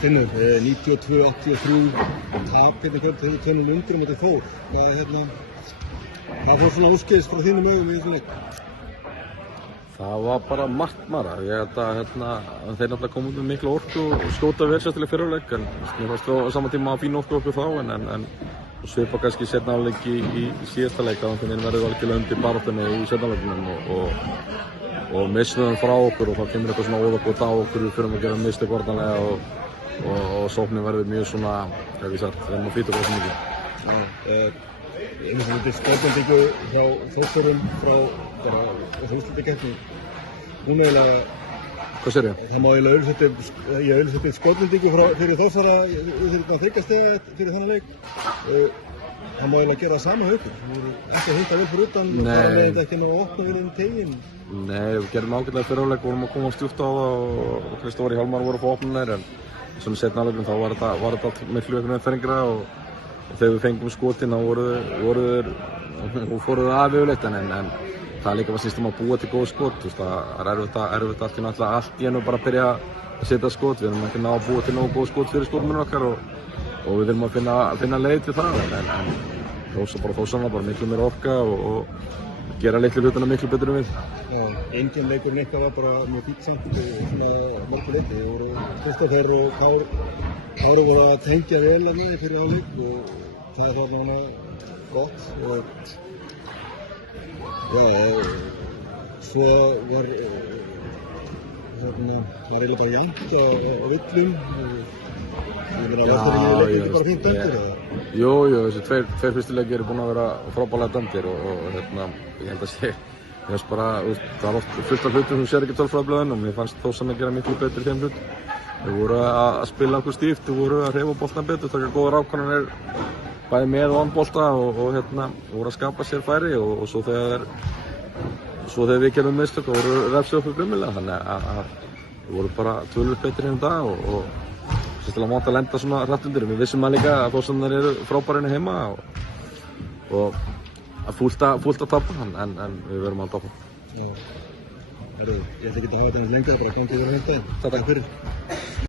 Finnur, 92-83 tap hérna kvöld, þeir 2-0 undir á móti Þór. Hvað fór svona úrskeiðis frá þínum augum í þessum leik? Það var bara margt mara. Ég held að þeir náttúrulega komu út með mikla orku og skjóta vel sérstaklega fyrir áleik, en mér fannst á sama tíma að fín orku okkur þá, en svipa kannski seinna áleik í síðasta leik, þannig að verðum algjörlega undir baráttunni í seinna áleikunum og missum þeim frá okkur og þá kemur eitthvað svona óðagot á okkur, við förum að gera mistök varnarlega og sóknin verður mjög svona, þegar maður flýtur okkur svo mikið. Einu sem þetta skotmyndingu frá Þórsurum frá bara úrslitakeppni. Hún eiginlega... Hvað sér ég? Það má eiginlega auðvitað skotmyndingu fyrir Þórsara fyrir þriggja stiga fyrir þannig leik. Það má eiginlega gera það sama Haukur. Þú voru ekki að hitta vel fyrir utan og það með þetta ekki ná að opna við teginn. Nei, við gerum ágætlega fyrir áleik, vorum að koma stjúpt á það og Kristófur Hjálmar voru að fá opnunir, en svona seinna áleikum þá var þetta allt miklu einhvern ferringra og þegar við fengum skotin þá fóru þau af yfirleitt, en það líka var snýst að búa til góð skot. Það er erfitt allt í hennu bara að byrja að setja skot. Við erum ekki að búa til nógu góð skot fyrir skotmennum okkar og við erum að finna leið til það, en Þórsarna bara miklu meira orka og gera litlu hlutina miklu betur en við. Engin leikurinn eitthvað var bara mjög fínt samt svona mörgu leiti. Það voru Kristófer og Kári voru að tengja vel að það fyrir áleik og það var nána gott. Svo var eiginlega bara jafnt á villum. Ég meina, var það ekki bara fínt dæmdir eða? Jú, þessi tveir fyrstu leikir eru búin að vera frábærlega dæmdir og ég held að ég veist bara, það er oft fullt af hlutum sem sér ekki tölfræðiblöðin og mér fannst Þórsarna að gera miklu betur í þeim hlut. Þeir voru að spila okkur stíft, þeir voru að hreyfa boltann betur, taka góðar ákvarðanir bæði með og án bolta og voru að skapa sér færi og svo þegar við gerðum mistök og voru refsið okkur grummilega, þannig að við vorum bara tölvöld betri hérna dag og sérstaklega mátt að lenda svona hratt undir. Við vissum að líka að Þórsarnir eru frábærinni heima og fúlt að tapa, en við verðum að tapa. Ég ætla ekki að hafa þetta lengra, bara gangið verið að henda. Takk fyrir.